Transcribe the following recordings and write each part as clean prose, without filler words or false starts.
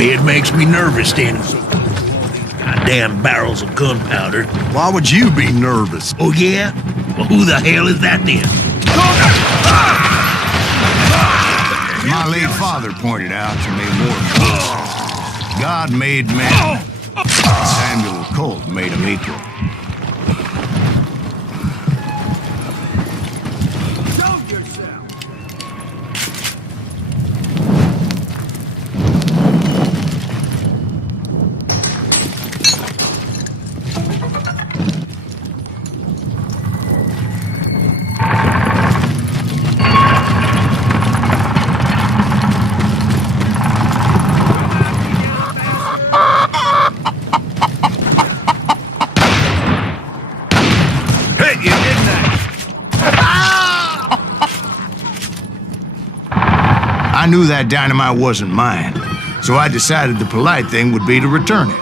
It makes me nervous standing so close. Goddamn barrels of gunpowder. Why would you be nervous? Oh, yeah? Well, who the hell is that then? My late father pointed out to me more than once. God made man. Samuel Colt made him equal. I knew that dynamite wasn't mine, so I decided the polite thing would be to return it.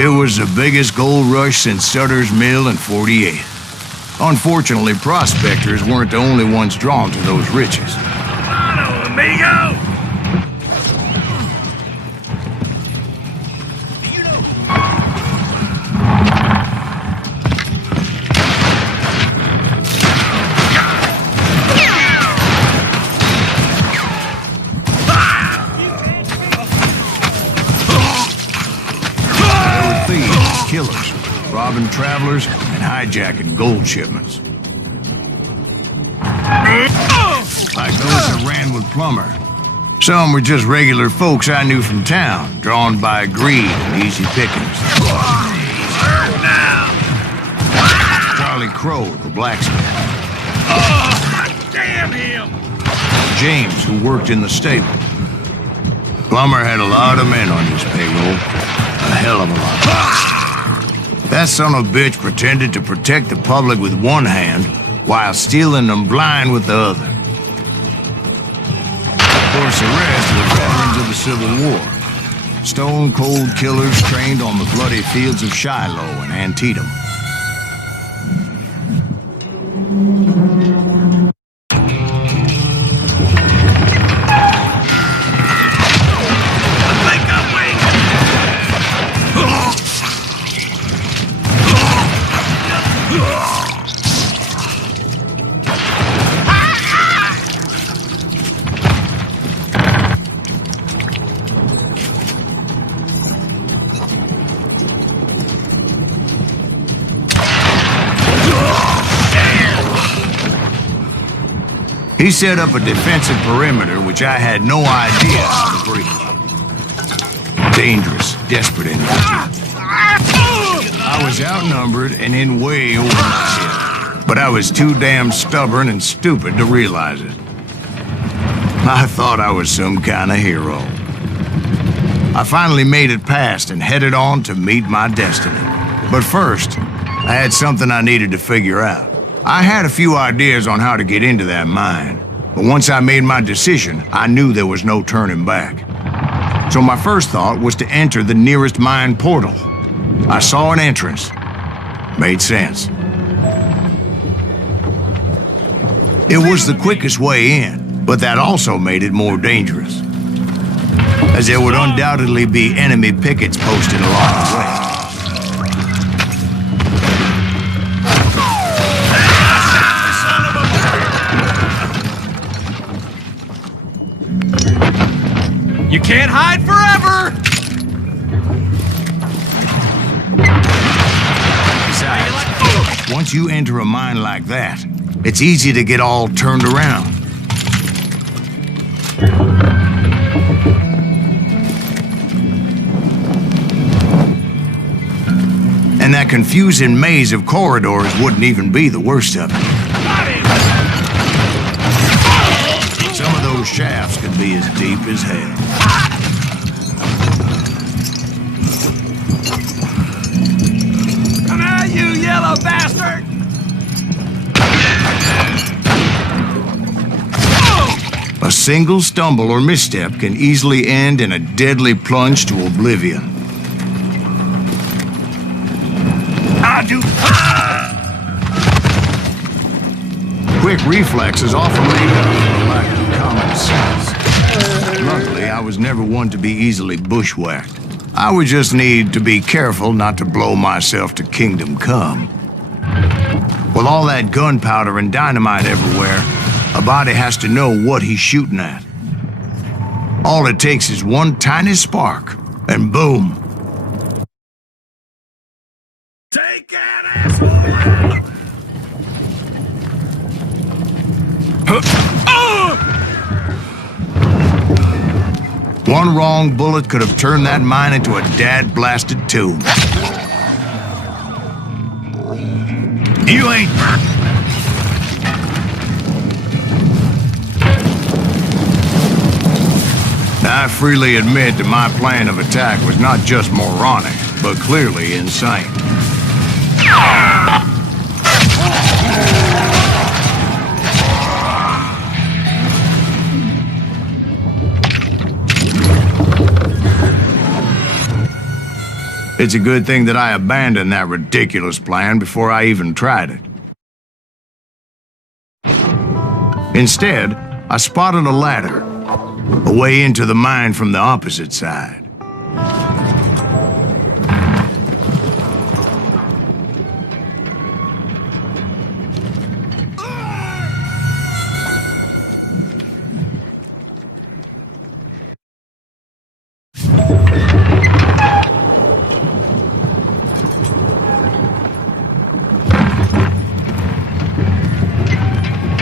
It was the biggest gold rush since Sutter's Mill in '48. Unfortunately, prospectors weren't the only ones drawn to those riches. Hello, amigo! Killers, robbing travelers, and hijacking gold shipments. Like those that ran with Plummer. Some were just regular folks I knew from town, drawn by greed and easy pickings. Charlie Crow, the blacksmith. Oh, damn him! James, who worked in the stable. Plummer had a lot of men on his payroll. A hell of a lot. That son of a bitch pretended to protect the public with one hand while stealing them blind with the other. Of course, the rest were veterans of the Civil War. Stone-cold killers trained on the bloody fields of Shiloh and Antietam. He set up a defensive perimeter which I had no idea how to breach. Dangerous, desperate individual. I was outnumbered and in way over my head, but I was too damn stubborn and stupid to realize it. I thought I was some kind of hero. I finally made it past and headed on to meet my destiny. But first, I had something I needed to figure out. I had a few ideas on how to get into that mine, but once I made my decision, I knew there was no turning back. So my first thought was to enter the nearest mine portal. I saw an entrance. Made sense. It was the quickest way in, but that also made it more dangerous, as there would undoubtedly be enemy pickets posted along the way. You can't hide forever! Besides, once you enter a mine like that, it's easy to get all turned around. And that confusing maze of corridors wouldn't even be the worst of it. Some of those shafts could be as deep as hell. Come out, you yellow bastard! A single stumble or misstep can easily end in a deadly plunge to oblivion. I do. Quick reflexes often make up for a lack of common sense. Luckily, I was never one to be easily bushwhacked. I would just need to be careful not to blow myself to kingdom come. With all that gunpowder and dynamite everywhere, a body has to know what he's shooting at. All it takes is one tiny spark, and boom. Take that, asshole! One wrong bullet could have turned that mine into a dad-blasted tomb. You ain't... I freely admit that my plan of attack was not just moronic, but clearly insane. It's a good thing that I abandoned that ridiculous plan before I even tried it. Instead, I spotted a ladder, a way into the mine from the opposite side.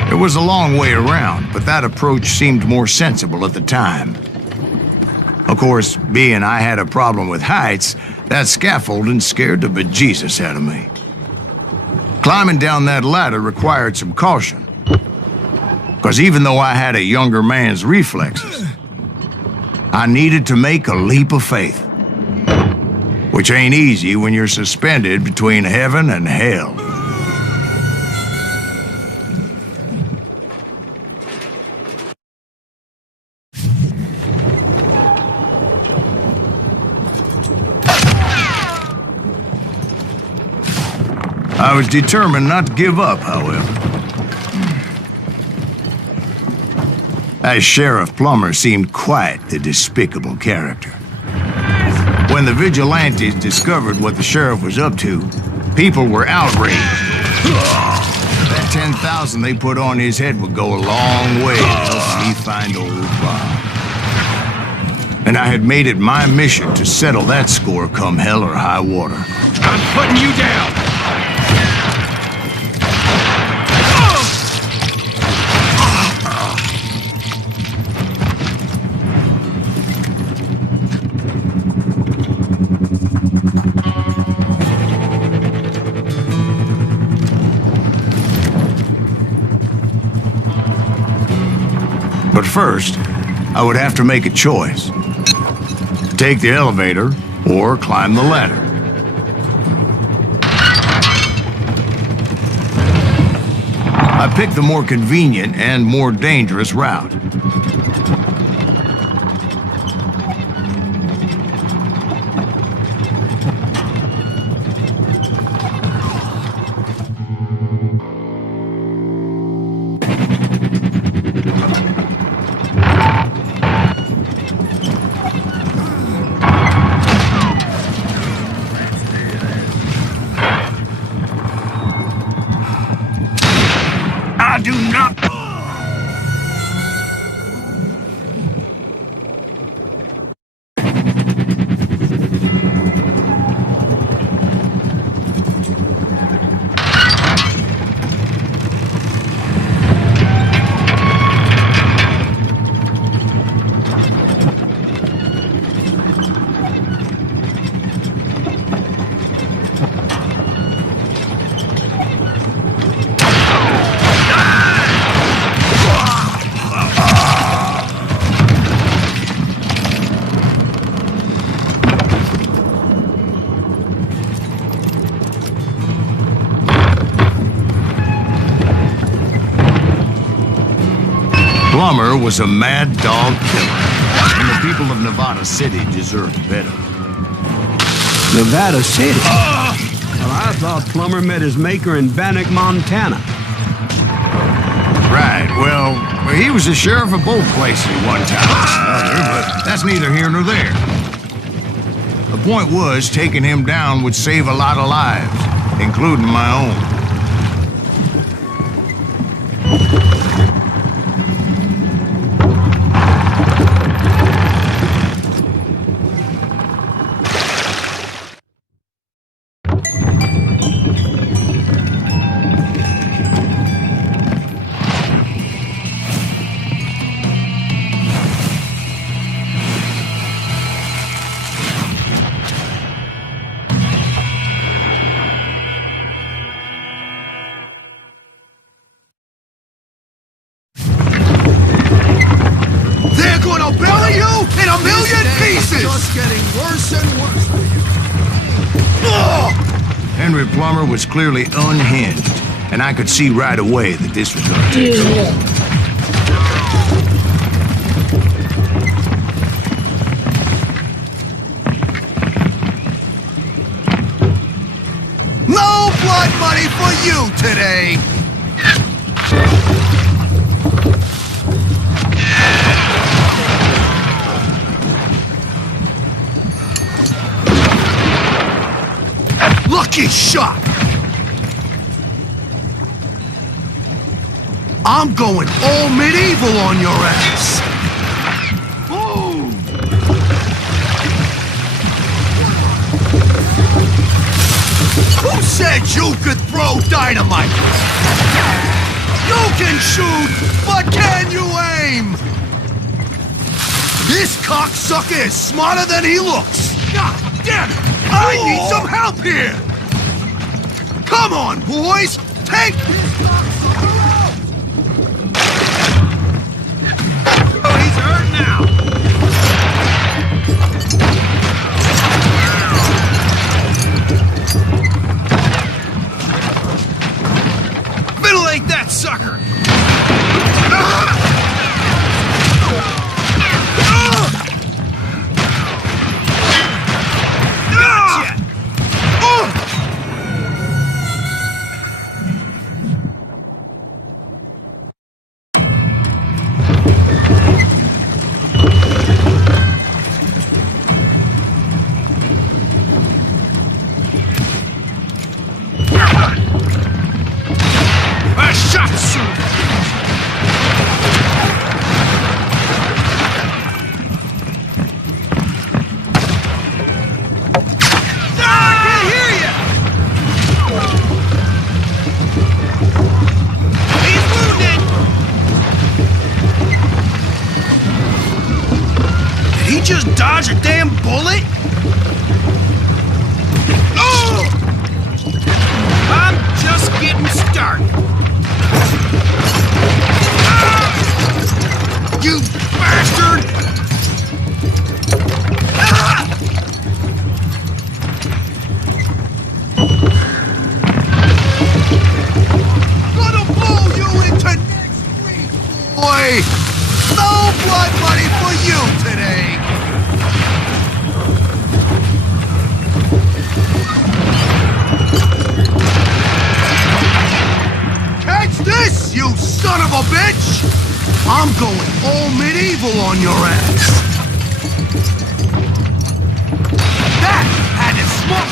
It was a long way around, but that approach seemed more sensible at the time. Of course, being I had a problem with heights, that scaffolding scared the bejesus out of me. Climbing down that ladder required some caution, because even though I had a younger man's reflexes, I needed to make a leap of faith, which ain't easy when you're suspended between heaven and hell. I was determined not to give up, however. As Sheriff Plummer seemed quite the despicable character. When the vigilantes discovered what the sheriff was up to, people were outraged. That 10,000 they put on his head would go a long way to help me find old Bob. And I had made it my mission to settle that score come hell or high water. I'm putting you down! But first, I would have to make a choice. Take the elevator or climb the ladder. I picked the more convenient and more dangerous route. Plummer was a mad dog killer, and the people of Nevada City deserved better. Nevada City? Well, I thought Plummer met his maker in Bannock, Montana. Right, well, he was the sheriff of both places at one time or another, but that's neither here nor there. The point was, taking him down would save a lot of lives, including my own. Plummer was clearly unhinged, and I could see right away that this was going to take long. No blood money for you today! Lucky shot! I'm going all medieval on your ass! Ooh. Who said you could throw dynamite? You can shoot, but can you aim? This cocksucker is smarter than he looks! God damn it! I need some help here! Come on, boys! Take this cocksucker out! Oh, he's hurt now! Ventilate that sucker! Just dodge a damn bullet? Oh! I'm just getting started. Ah! You bastard! Ah! Gonna blow you into next week, boy! No blood money for you today! This, you son of a bitch! I'm going all medieval on your ass! That had it smart!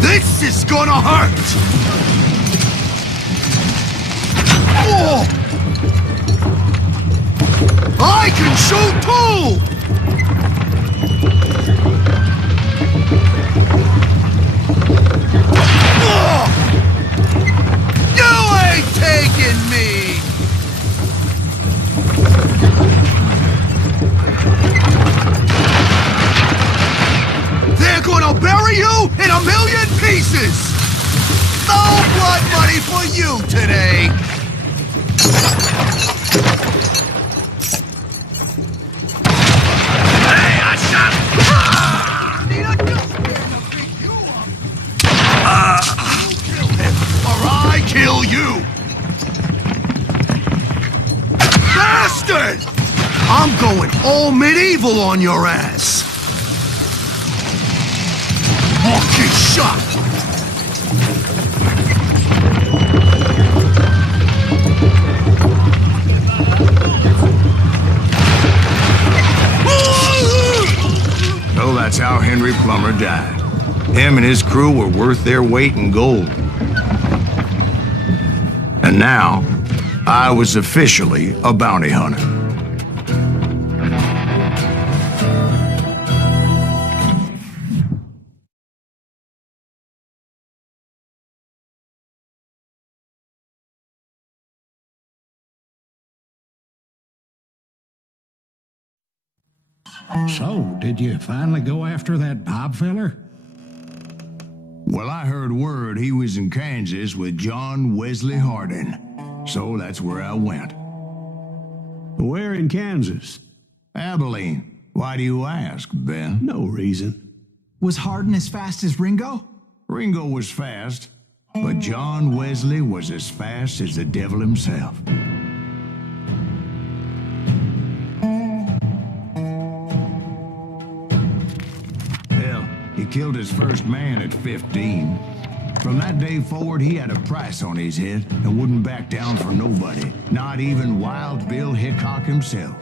This is gonna hurt! Oh! I can shoot too! Oh! You ain't taking me! They're gonna bury you in a million pieces! No blood money for you today! going all medieval on your ass. Lucky shot. So that's how Henry Plummer died. Him and his crew were worth their weight in gold. And now, I was officially a bounty hunter. So, did you finally go after that Bob feller? Well, I heard word he was in Kansas with John Wesley Hardin. So that's where I went. Where in Kansas? Abilene. Why do you ask, Ben? No reason. Was Hardin as fast as Ringo? Ringo was fast, but John Wesley was as fast as the devil himself. Hell, he killed his first man at 15. From that day forward, he had a price on his head and wouldn't back down for nobody, not even Wild Bill Hickok himself.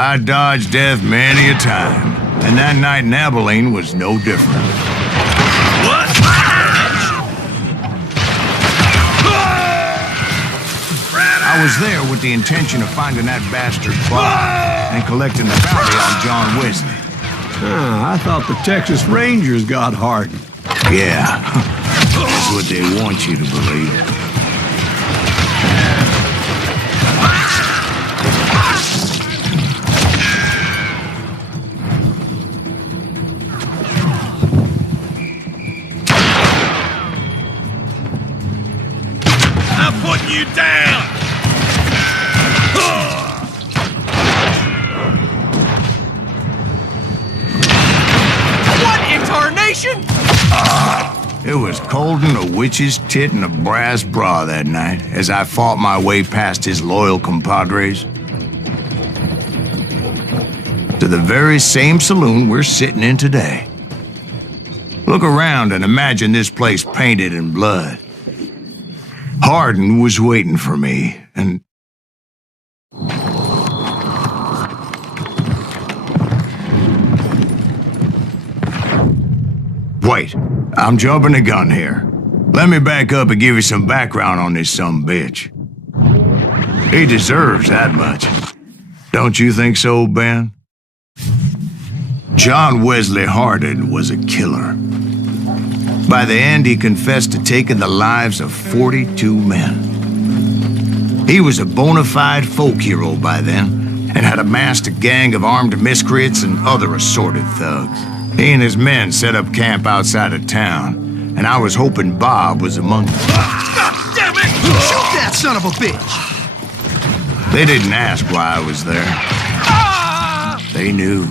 I dodged death many a time, and that night in Abilene was no different. What? I was there with the intention of finding that bastard Bob and collecting the bounty on John Wesley. I thought the Texas Rangers got Hardin. Yeah, that's what they want you to believe. I'm putting you down! What in tarnation? It was cold in a witch's tit and a brass bra that night as I fought my way past his loyal compadres to the very same saloon we're sitting in today. Look around and imagine this place painted in blood. Hardin was waiting for me, and wait, I'm jumping the gun here. Let me back up and give you some background on this sumbitch. He deserves that much. Don't you think so, Ben? John Wesley Hardin was a killer. By the end, he confessed to taking the lives of 42 men. He was a bona fide folk hero by then, and had amassed a gang of armed miscreants and other assorted thugs. He and his men set up camp outside of town, and I was hoping Bob was among them. God damn it! Shoot that son of a bitch! They didn't ask why I was there. They knew.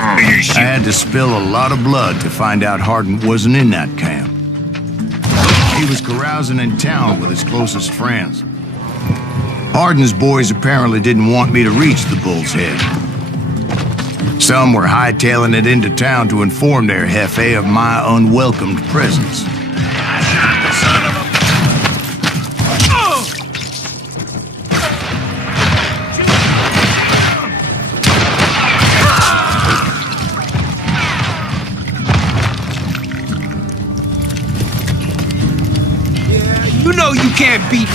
I had to spill a lot of blood to find out Hardin wasn't in that camp. He was carousing in town with his closest friends. Hardin's boys apparently didn't want me to reach the Bull's Head. Some were hightailing it into town to inform their jefe of my unwelcomed presence. You know you can't beat me.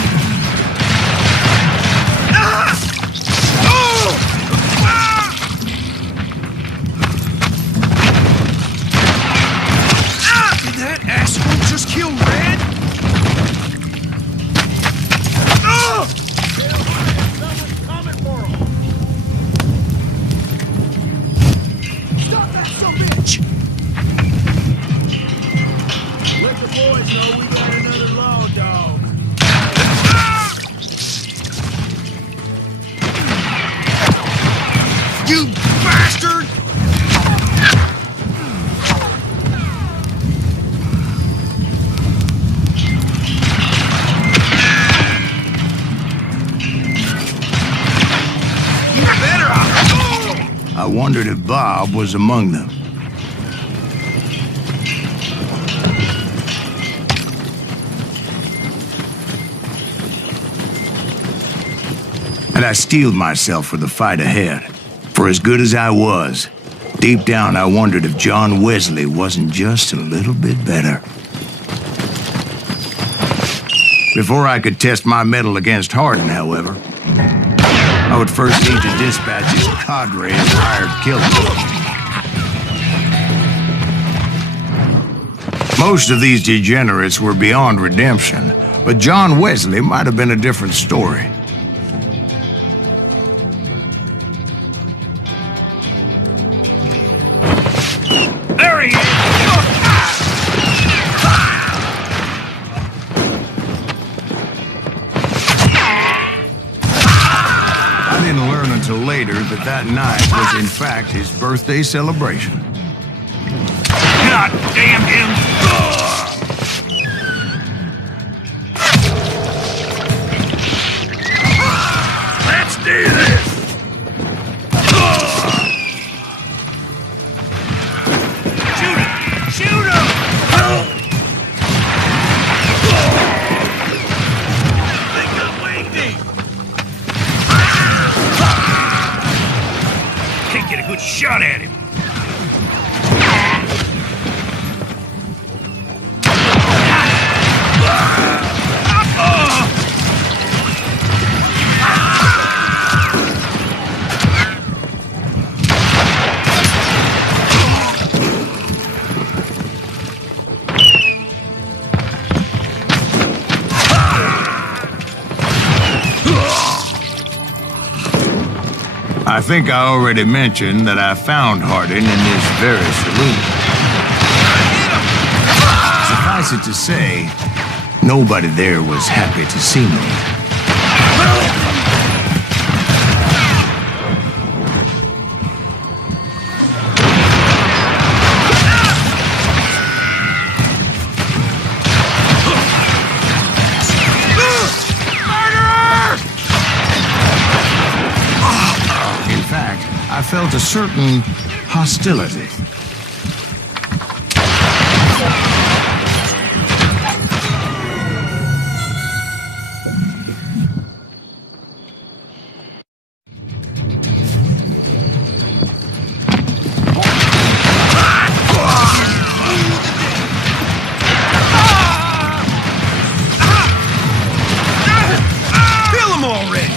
wondered if Bob was among them. And I steeled myself for the fight ahead. For as good as I was, deep down I wondered if John Wesley wasn't just a little bit better. Before I could test my mettle against Hardin, however, I would first need to dispatch his cadre of hired killers. Most of these degenerates were beyond redemption, but John Wesley might have been a different story. There he is! I didn't learn until later that that night was in fact his birthday celebration. God damn him! Let's do this! Shoot him! Shoot him! Think I'm waiting! Can't get a good shot at him. I think I already mentioned that I found Hardin in this very saloon. Suffice it to say, nobody there was happy to see me. I felt a certain hostility. Kill him already!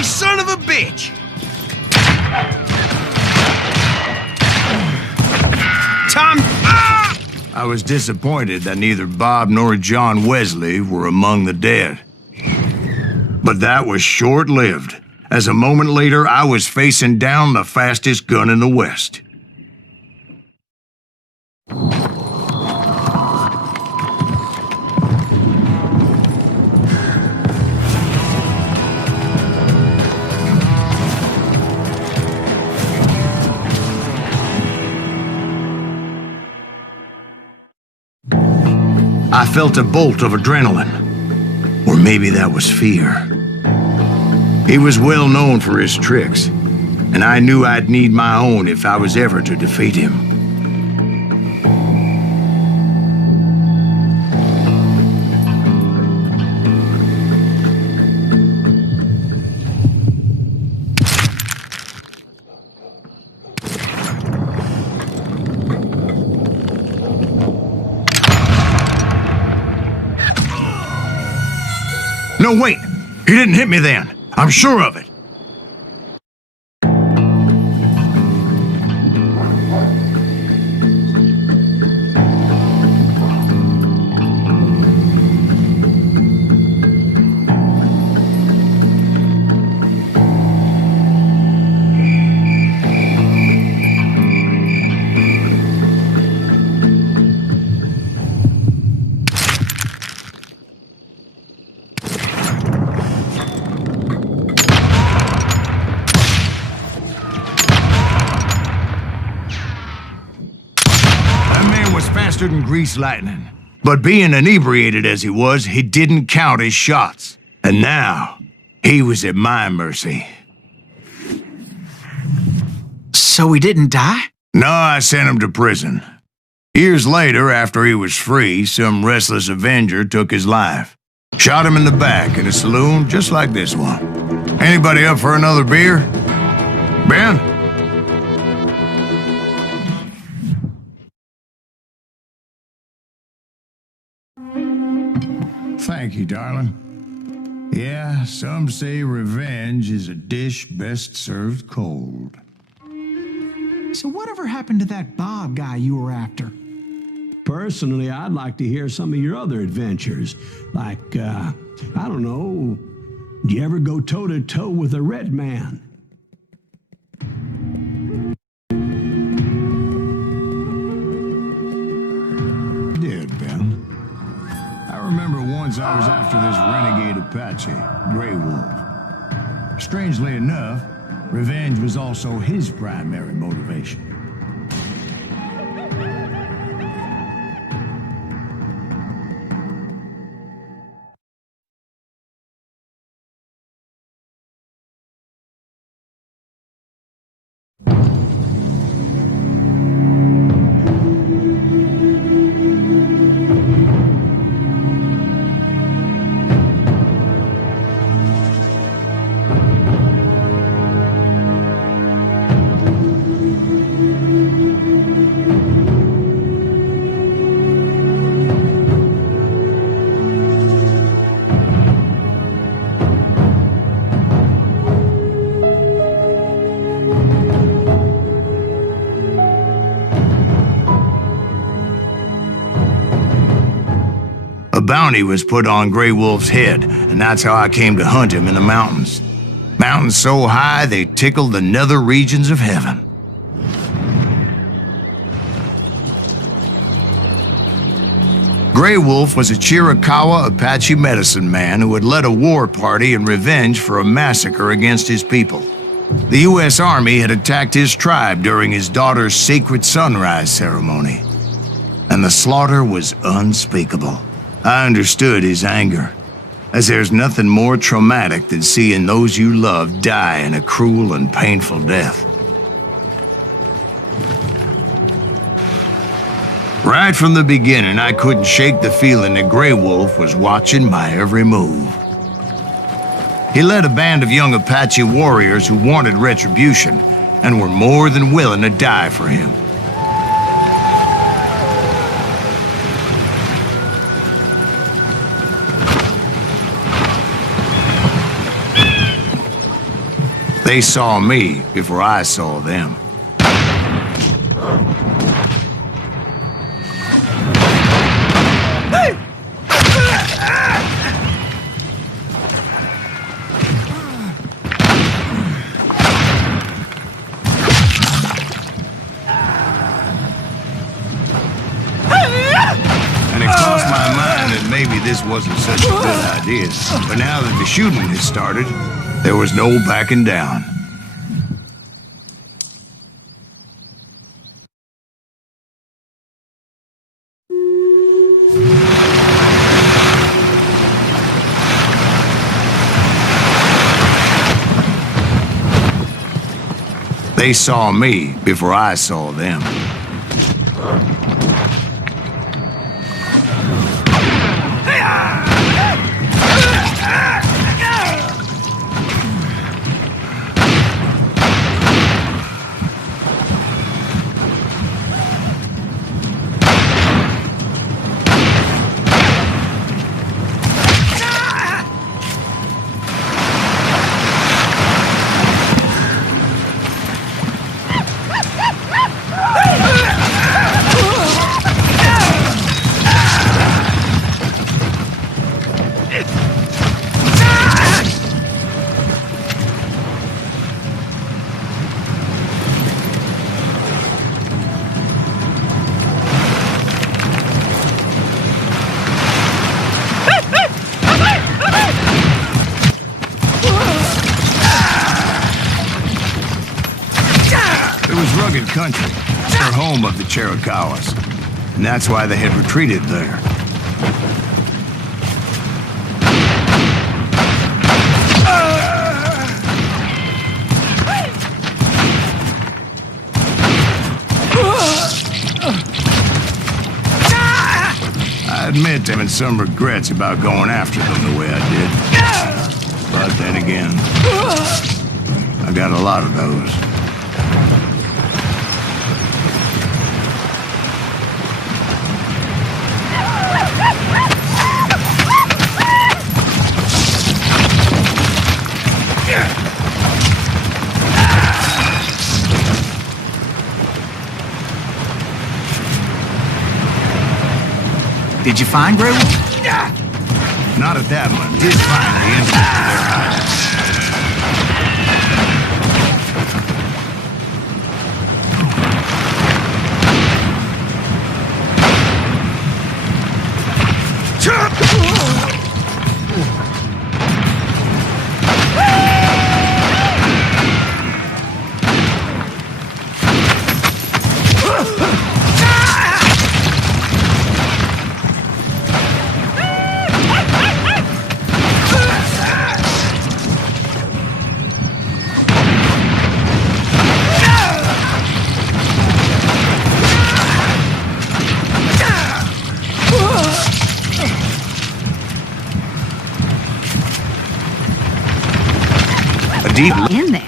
Son of a bitch! Tom! I was disappointed that neither Bob nor John Wesley were among the dead. But that was short-lived, as a moment later I was facing down the fastest gun in the West. I felt a bolt of adrenaline, or maybe that was fear. He was well known for his tricks, and I knew I'd need my own if I was ever to defeat him. No, wait! He didn't hit me then. I'm sure of it. faster than greased lightning. But being inebriated as he was, he didn't count his shots. And now, he was at my mercy. So he didn't die? No, I sent him to prison. Years later, after he was free, some restless Avenger took his life. Shot him in the back in a saloon just like this one. Anybody up for another beer? Ben? Thank you, darling. Yeah, some say revenge is a dish best served cold. So whatever happened to that Bob guy you were after? Personally, I'd like to hear some of your other adventures. Like, I don't know, did you ever go toe-to-toe with a red man? Did, Ben. I remember once I was after this renegade Apache, Grey Wolf. Strangely enough, revenge was also his primary motivation. A bounty was put on Grey Wolf's head, and that's how I came to hunt him in the mountains. Mountains so high they tickled the nether regions of heaven. Grey Wolf was a Chiricahua Apache medicine man who had led a war party in revenge for a massacre against his people. The U.S. Army had attacked his tribe during his daughter's sacred sunrise ceremony, and the slaughter was unspeakable. I understood his anger, as there's nothing more traumatic than seeing those you love die in a cruel and painful death. Right from the beginning, I couldn't shake the feeling that Grey Wolf was watching my every move. He led a band of young Apache warriors who wanted retribution and were more than willing to die for him. They saw me before I saw them. And it crossed my mind that maybe this wasn't such a good idea. But now that the shooting had started, there was no backing down. They saw me before I saw them. Country, her home of the Chiricahuas. and that's why they had retreated there. I admit having some regrets about going after them the way I did. But then again, I got a lot of those. Did you find Grey Wolf? Not at that one. Did find the entrance to their hideout. Deep in there.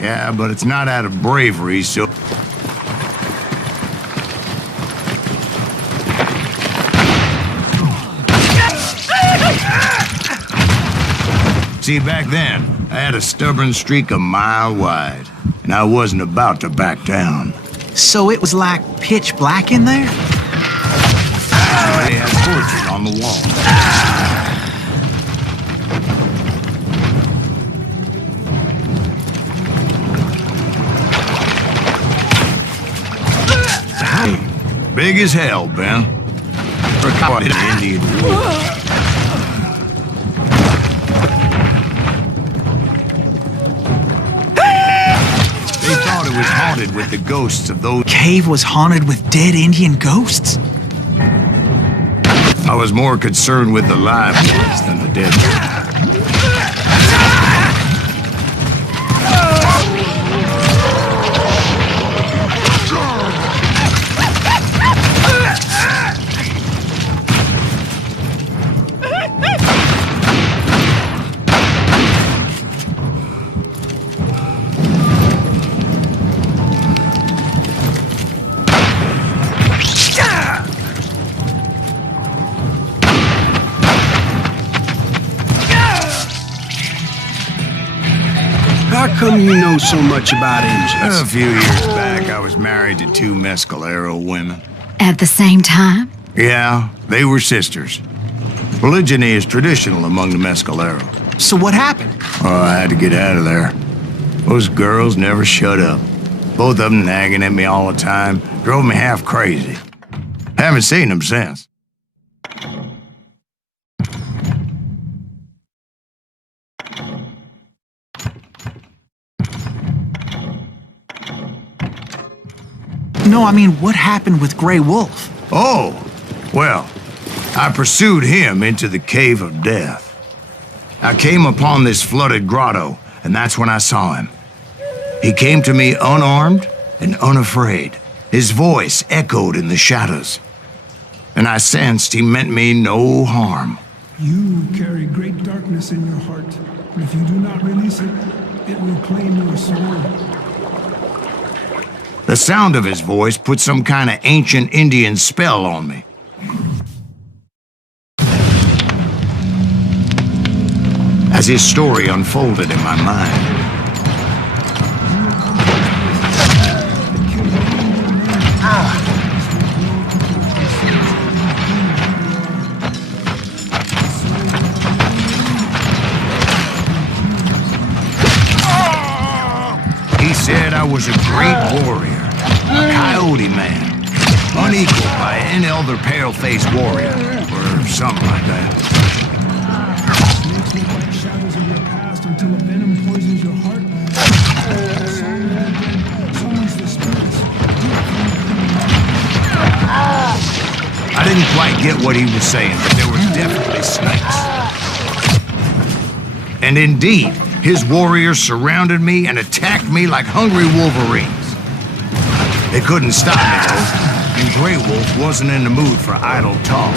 Yeah, but it's not out of bravery, so... See, back then, I had a stubborn streak a mile wide, and I wasn't about to back down. So it was like pitch black in there? Somebody had torches on the wall. Big as hell, Ben. For a coward Indian war. They thought it was haunted with the ghosts of those... Cave was haunted with dead Indian ghosts? I was more concerned with the live ones than the dead ones. How come you know so much about engines? A few years back, I was married to 2 Mescalero women. At the same time? Yeah, they were sisters. Polygyny is traditional among the Mescalero. So what happened? Oh, I had to get out of there. Those girls never shut up. Both of them nagging at me all the time. Drove me half crazy. Haven't seen them since. No, I mean, what happened with Grey Wolf? Oh, well, I pursued him into the Cave of Death. I came upon this flooded grotto, and that's when I saw him. He came to me unarmed and unafraid. His voice echoed in the shadows, and I sensed he meant me no harm. You carry great darkness in your heart, and if you do not release it, it will claim your soul. The sound of his voice put some kind of ancient Indian spell on me. As his story unfolded in my mind, he said I was a great warrior, a coyote man, unequaled by any other pale-faced warrior, or something like that. Snakes look like shadows of your past until a venom poisons your heart. Summons the spirits. I didn't quite get what he was saying, but there were definitely snakes. And indeed, his warriors surrounded me and attacked me like hungry wolverines. They couldn't stop me, though, and Grey Wolf wasn't in the mood for idle talk.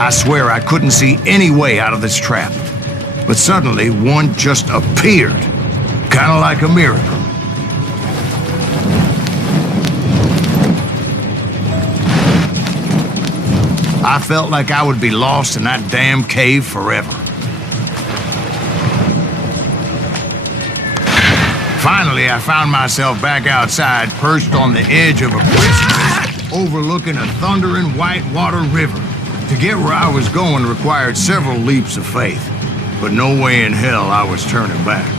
I swear I couldn't see any way out of this trap. But suddenly, one just appeared. Kind of like a miracle. I felt like I would be lost in that damn cave forever. Finally, I found myself back outside, perched on the edge of a precipice, overlooking a thundering white-water river. To get where I was going required several leaps of faith, but no way in hell I was turning back.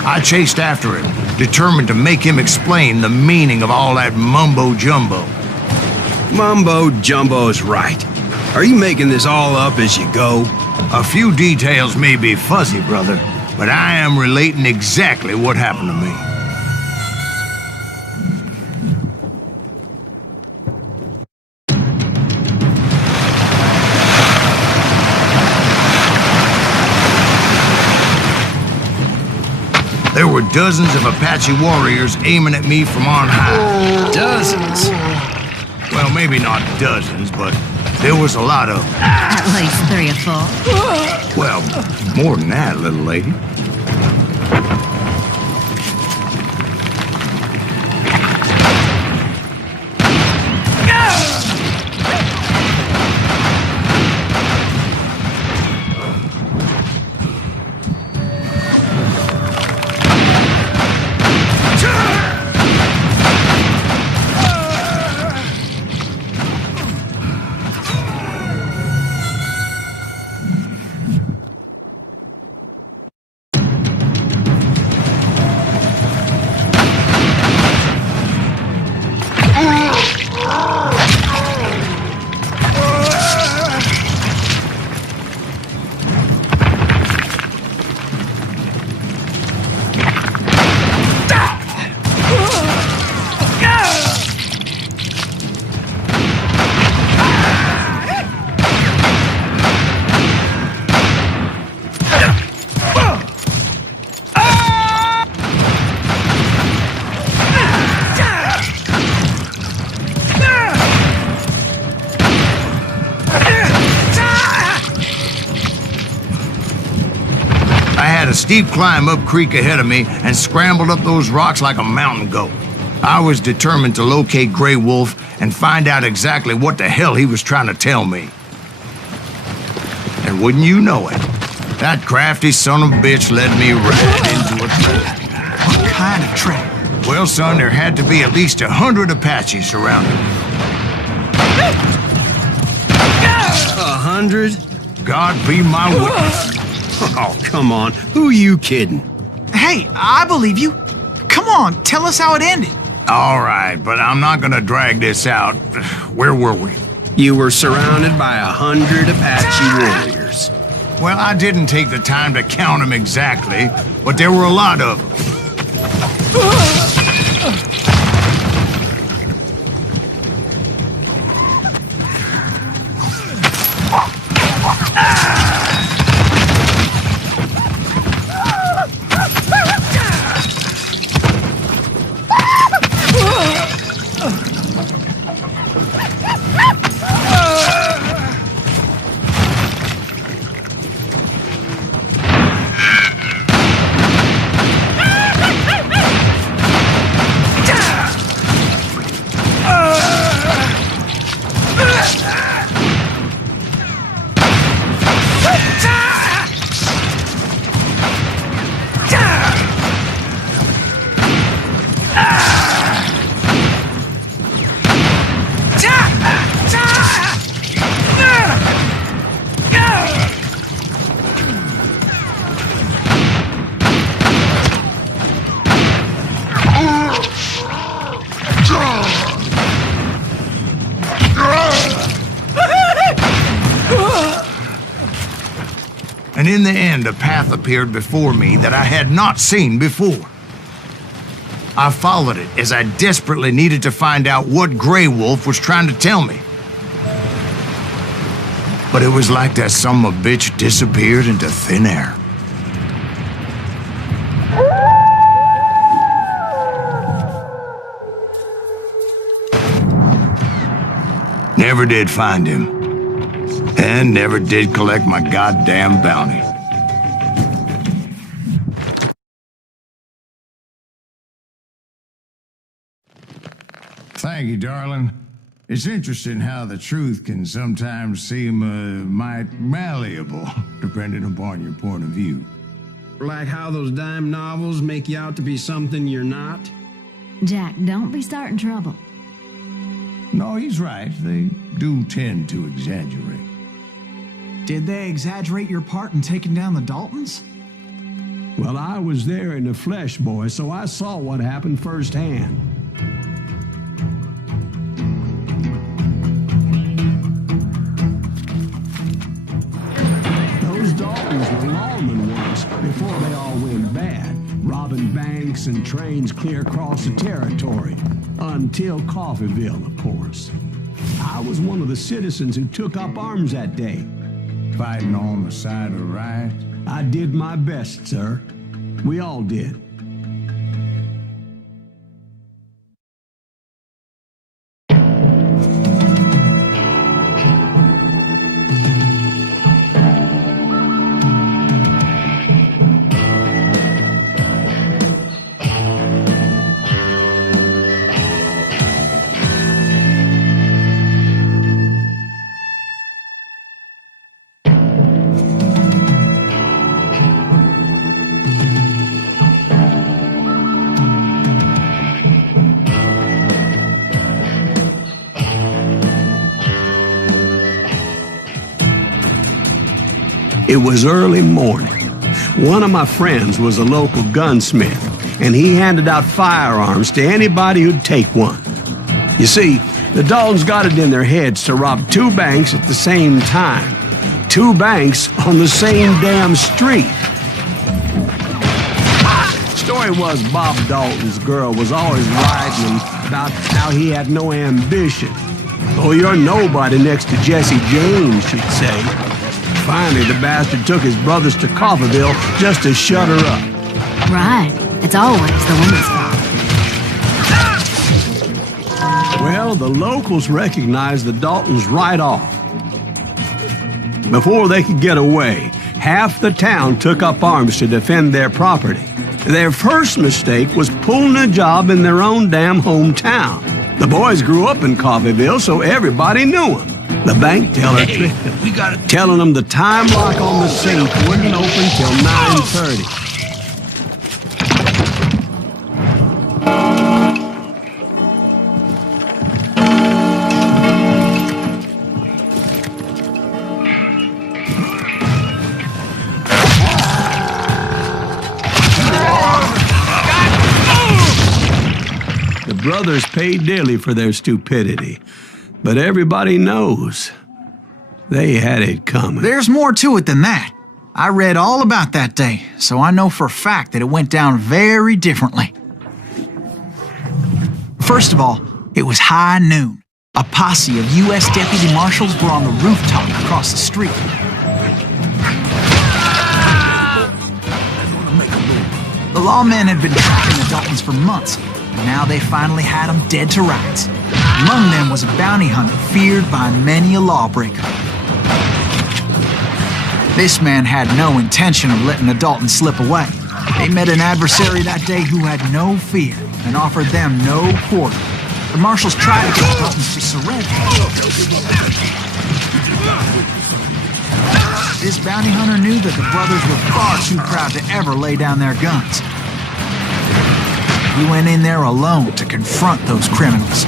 I chased after him, determined to make him explain the meaning of all that mumbo-jumbo. Mumbo-jumbo's right. Are you making this all up as you go? A few details may be fuzzy, brother, but I am relating exactly what happened to me. There were dozens of Apache warriors aiming at me from on high. Dozens? Well, maybe not dozens, but there was a lot of them. At least 3 or 4. Well, more than that, little lady. A steep climb up creek ahead of me and scrambled up those rocks like a mountain goat. I was determined to locate Grey Wolf and find out exactly what the hell he was trying to tell me. And wouldn't you know it, that crafty son of a bitch led me right into a trap. What kind of trap? Well, son, there had to be at least 100 Apaches surrounding me. 100? God be my witness. Oh, come on. Who are you kidding? Hey, I believe you. Come on, tell us how it ended. All right, but I'm not gonna drag this out. Where were we? You were surrounded by 100 Apache warriors. Well, I didn't take the time to count them exactly, but there were a lot of them. And in the end, a path appeared before me that I had not seen before. I followed it as I desperately needed to find out what Grey Wolf was trying to tell me. But it was like that son of a bitch disappeared into thin air. Never did find him. And never did collect my goddamn bounty. Thank you, darling. It's interesting how the truth can sometimes seem might malleable, depending upon your point of view. Like how those dime novels make you out to be something you're not? Jack, don't be starting trouble. No, he's right. They do tend to exaggerate. Did they exaggerate your part in taking down the Daltons? Well, I was there in the flesh, boy, so I saw what happened firsthand. Those Daltons were lawmen once, before they all went bad, robbing banks and trains clear across the territory. Until Coffeeville, of course. I was one of the citizens who took up arms that day. Fighting on the side of right? I did my best, sir. We all did. It was early morning. One of my friends was a local gunsmith, and he handed out firearms to anybody who'd take one. You see, the Daltons got it in their heads to rob 2 banks at the same time. 2 banks on the same damn street. Story was Bob Dalton's girl was always writing him about how he had no ambition. Oh, you're nobody next to Jesse James, she'd say. Finally, the bastard took his brothers to Coffeeville just to shut her up. Right. It's always the woman's fault. Well, the locals recognized the Daltons right off. Before they could get away, half the town took up arms to defend their property. Their first mistake was pulling a job in their own damn hometown. The boys grew up in Coffeeville, so everybody knew them. The bank teller tricked them, telling them the time lock on the safe wouldn't open till 9:30. The brothers paid dearly for their stupidity. But everybody knows they had it coming. There's more to it than that. I read all about that day, so I know for a fact that it went down very differently. First of all, it was high noon. A posse of U.S. deputy marshals were on the rooftop across the street. The lawmen had been tracking the Daltons for months, and now they finally had them dead to rights. Among them was a bounty hunter feared by many a lawbreaker. This man had no intention of letting the Daltons slip away. They met an adversary that day who had no fear and offered them no quarter. The marshals tried to get the Daltons to surrender. This bounty hunter knew that the brothers were far too proud to ever lay down their guns. He went in there alone to confront those criminals.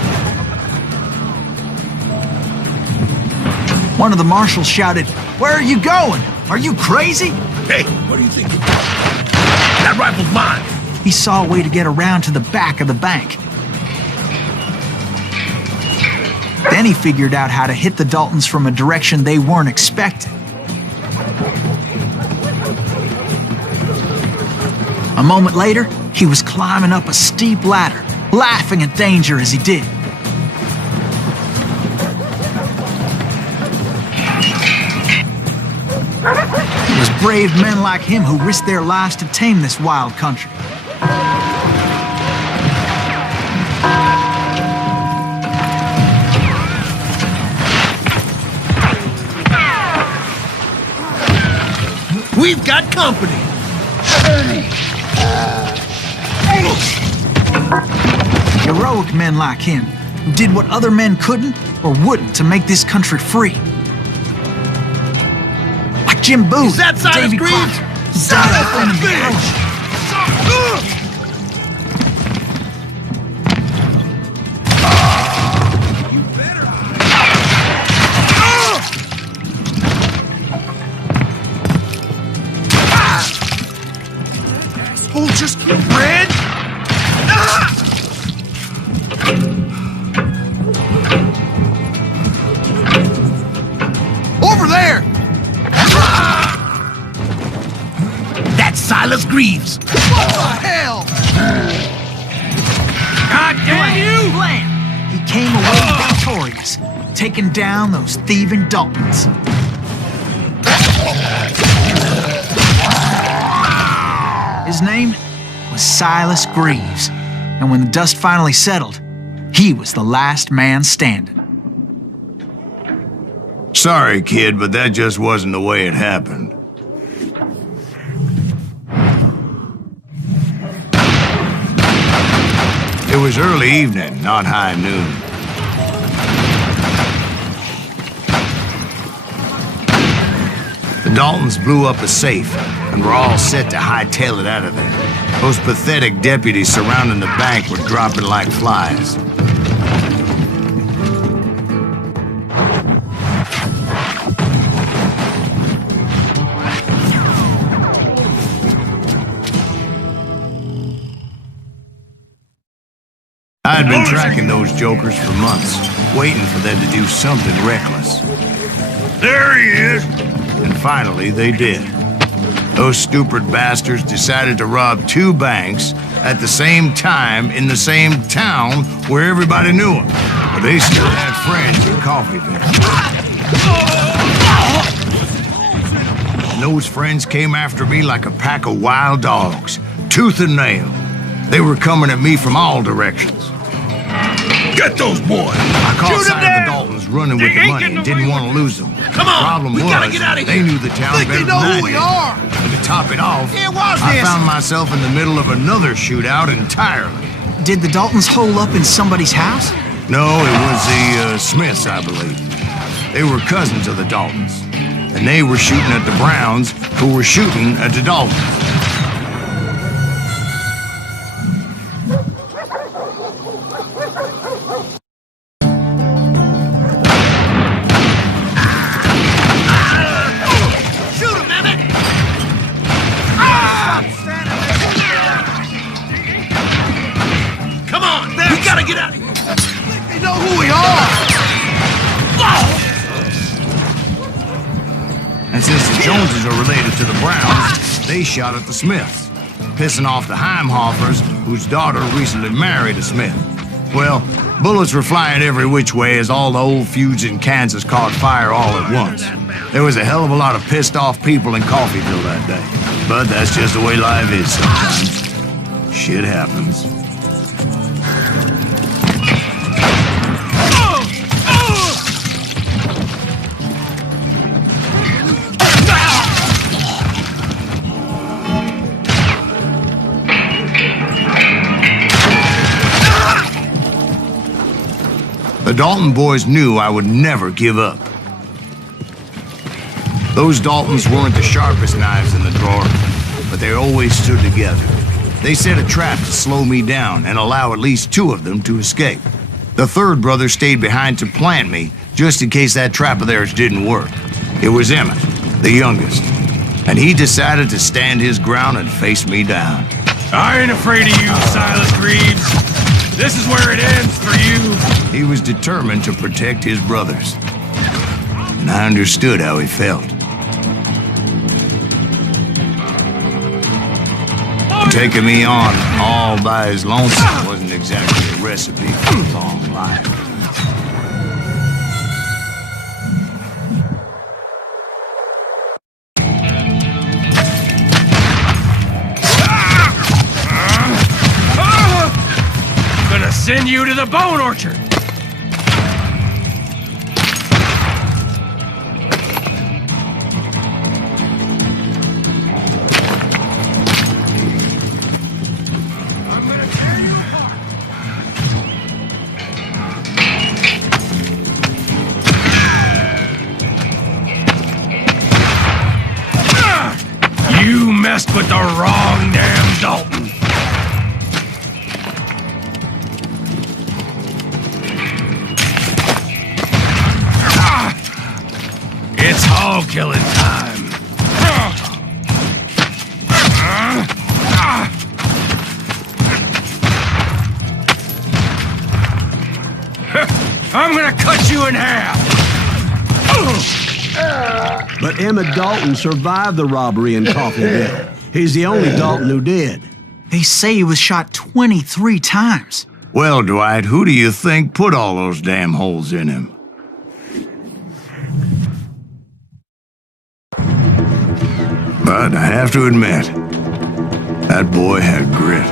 One of the marshals shouted, "Where are you going? Are you crazy?" Hey, what do you think? That rifle's mine. He saw a way to get around to the back of the bank. Then he figured out how to hit the Daltons from a direction they weren't expecting. A moment later, he was climbing up a steep ladder, laughing at danger as he did. It was brave men like him who risked their lives to tame this wild country. We've got company. Heroic men like him, who did what other men couldn't or wouldn't to make this country free. Like Jim Boone, Is that Silas Davy Greaves? Crockett, who died at the end of the ocean. Oh, just red? Over there! That's Silas Greaves. What the hell? God damn you! Blam! He came away victorious, taking down those thieving Daltons. His name was Silas Greaves, and when the dust finally settled, he was the last man standing. Sorry, kid, but that just wasn't the way it happened. It was early evening, not high noon. The Daltons blew up a safe, and were all set to hightail it out of there. Those pathetic deputies surrounding the bank were dropping like flies. I'd been tracking those jokers for months, waiting for them to do something reckless. There he is. And finally, they did. Those stupid bastards decided to rob 2 banks at the same time in the same town where everybody knew them. But they still had friends in Coffeeville. And those friends came after me like a pack of wild dogs, tooth and nail. They were coming at me from all directions. Get those boys. I caught Shoot 'em sight of down. the Daltons running with the money and didn't want to lose them. Come on, Problem we was, gotta get out of they here. knew the town Think better they know than I who we did. are? And to top it off, It was I this. found myself in the middle of another shootout entirely. Did the Daltons hole up in somebody's house? No, it was the Smiths, I believe. They were cousins of the Daltons. And they were shooting at the Browns, who were shooting at the Daltons. Shoot him, Emmett. Come on, we gotta get out of here. They know who we are! And since the Joneses are related to the Browns, they shot at the Smiths, pissing off the Heimhoffers, whose daughter recently married a Smith. Well, bullets were flying every which way as all the old feuds in Kansas caught fire all at once. There was a hell of a lot of pissed off people in Coffeeville that day. But that's just the way life is sometimes. Shit happens. The Dalton boys knew I would never give up. Those Daltons weren't the sharpest knives in the drawer, but they always stood together. They set a trap to slow me down and allow at least 2 of them to escape. The third brother stayed behind to plant me, just in case that trap of theirs didn't work. It was Emmett, the youngest, and he decided to stand his ground and face me down. I ain't afraid of you, Silas Greaves. This is where it ends for you. He was determined to protect his brothers, and I understood how he felt. Taking me on all by his lonesome wasn't exactly a recipe for a long life. Gonna send you to the bone orchard. You messed with the wrong damn Dalton. It's hog killing time. I'm gonna cut you in half. But Emmett Dalton survived the robbery in Coffeyville. He's the only Dalton who did. They say he was shot 23 times. Well, Dwight, who do you think put all those damn holes in him? But I have to admit, that boy had grit.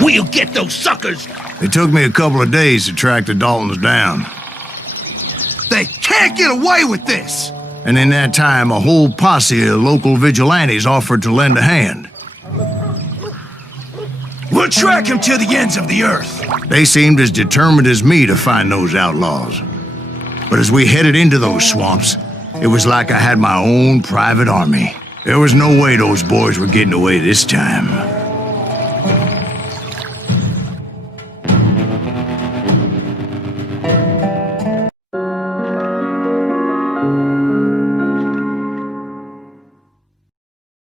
We'll get those suckers! It took me a couple of days to track the Daltons down. They can't get away with this! And in that time, a whole posse of local vigilantes offered to lend a hand. We'll track him to the ends of the earth! They seemed as determined as me to find those outlaws. But as we headed into those swamps, it was like I had my own private army. There was no way those boys were getting away this time.